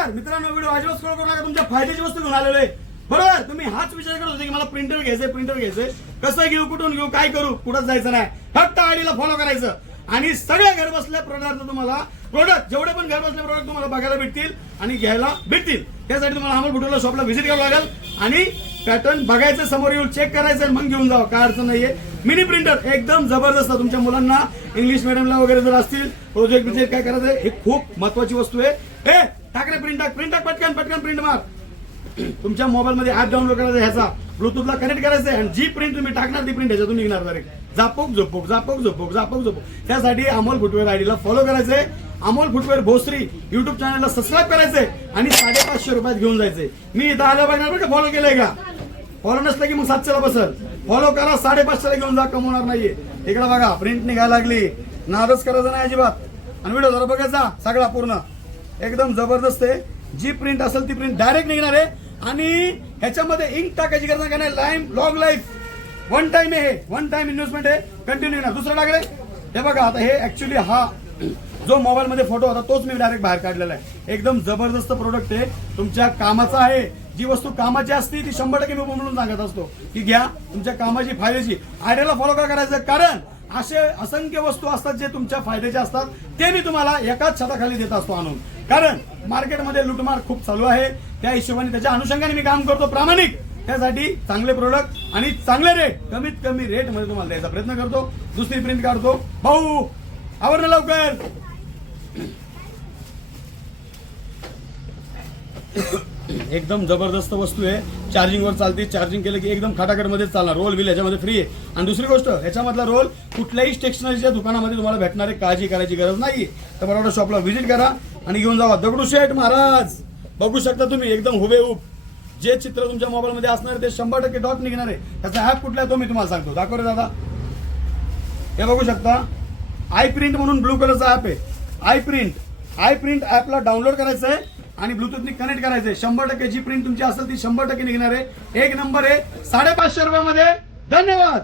बरोबर मित्रांनो, व्हिडिओ अजिबात स्क्रॉल करू नका, तुमच्या फायद्याची वस्तू घेऊन आलेलो आहे. बरोबर, तुम्ही हाच विचार करत होते की मला प्रिंटर घ्यायचंय, कसं घेऊ, कुठून घेऊ, काय करू, कुठंच जायचं नाही, फक्त आयडीला फॉलो करायचं आणि सगळे घर बसल्या प्रोडक्ट जेवढे पण घर बसल्या प्रोडक्ट तुम्हाला बघायला भेटतील आणि घ्यायला भेटतील. त्यासाठी तुम्हाला अमोल फुटवेअर शॉपला व्हिजिट करावं लागेल आणि पॅटर्न बघायचं, समोर येऊन चेक करायचं, मग घेऊन जावं, काय अडचण नाहीये. मिनी प्रिंटर एकदम जबरदस्त, तुमच्या मुलांना इंग्लिश मिडियमला वगैरे जर असतील, प्रोजेक्ट काय करायचं, हे खूप महत्वाची वस्तू आहे. हे टाकरे प्रिंट पटकन प्रिंट मार. तुमच्या मोबाईल मध्ये ऍप डाउनलोड करायचं, ह्याचा ब्लूटूथला कनेक्ट करायचं आणि जी प्रिंट तुम्ही टाकणार ती प्रिंट ह्याच्यातून निघणार डायरेक्ट झापूक झोपूक. त्यासाठी अमोल फुटवेअर आयडीला फॉलो करायचंय, अमोल फुटवेअर भोसरी युट्यूब चॅनलला सबस्क्राईब करायचंय आणि 550 रुपयात घेऊन जायचंय. मी इथं आल्या बघणार बरं का फॉलो केलंय का, फॉलो नसलं की मग 700 ला बसल. फॉलो करा, 550 ला घेऊन जा, कमवणार नाहीये. इकडे बघा प्रिंट निघायला लागली, नादच करायचं नाही अजिबात. आणि व्हिडिओ जरा बघायचा सगळा पूर्ण एकदम जबरदस्त आहे. जी प्रिंट असेल ती प्रिंट डायरेक्ट निघणार आहे आणि ह्याच्यामध्ये इंक टाकायची गरज नाही. Lime long life one time आहे, वन टाइम इन्व्हेस्टमेंट आहे, कंटिन्यू येणार. दुसरं लागले हे बघा, आता हे ऍक्च्युली हा जो मोबाईल मध्ये फोटो होता तोच मी डायरेक्ट बाहेर काढलेला आहे. एकदम जबरदस्त प्रोडक्ट आहे, तुमच्या कामाचा आहे. जी वस्तू कामाची असते ती 100% मी म्हणून सांगत असतो की घ्या, तुमच्या कामाची फायद्याची. आयडियाला फॉलो का करायचं, कारण असे असंख्य वस्तू असतात जे तुमच्या फायद्याचे असतात, ते मी तुम्हाला एकाच छताखाली देत असतो आणून. कारण मार्केटमध्ये लुटमार खूप चालू आहे, त्या हिशोबाने त्याच्या अनुषंगाने मी काम करतो प्रामाणिक. त्यासाठी चांगले प्रोडक्ट आणि चांगले रेट, कमीत कमी रेट मध्ये तुम्हाला द्यायचा प्रयत्न करतो. दुसरी प्रिंट काढतो. भाऊ आवडलं लवकर. एकदम जबरदस्त वस्तू आहे, चार्जिंग वर चालते, चार्जिंग केलं की एकदम खटाखट मध्ये चालणार. रोल बिल याच्यामध्ये फ्री आहे. आणि दुसरी गोष्ट, याच्यामधला रोल कुठल्याही स्टेशनरीच्या दुकानामध्ये तुम्हाला भेटणार आहे, काळजी करायची गरज नाही. तर बरोबर शॉपला व्हिजिट करा आणि घेऊन जावा. दगडूशेठ महाराज बघू शकता तुम्ही, एकदम हुबेहूब जे चित्र तुमच्या मोबाईल मध्ये असणार आहे ते 100% डॉट निघणार आहे. त्याचा ऍप कुठला आहे तो मी तुम्हाला सांगतो. दाखव रे दादा, हे बघू शकता, आय प्रिंट म्हणून ब्लू कलरचा ऍप आहे. आय प्रिंट ऍपला डाउनलोड करायचं आहे आणि ब्लूटूथनी कनेक्ट करायचंय. 100% जी प्रिंट तुमची असेल ती 100% निघणार आहे. एक नंबर आहे, 550 रुपयामध्ये. धन्यवाद.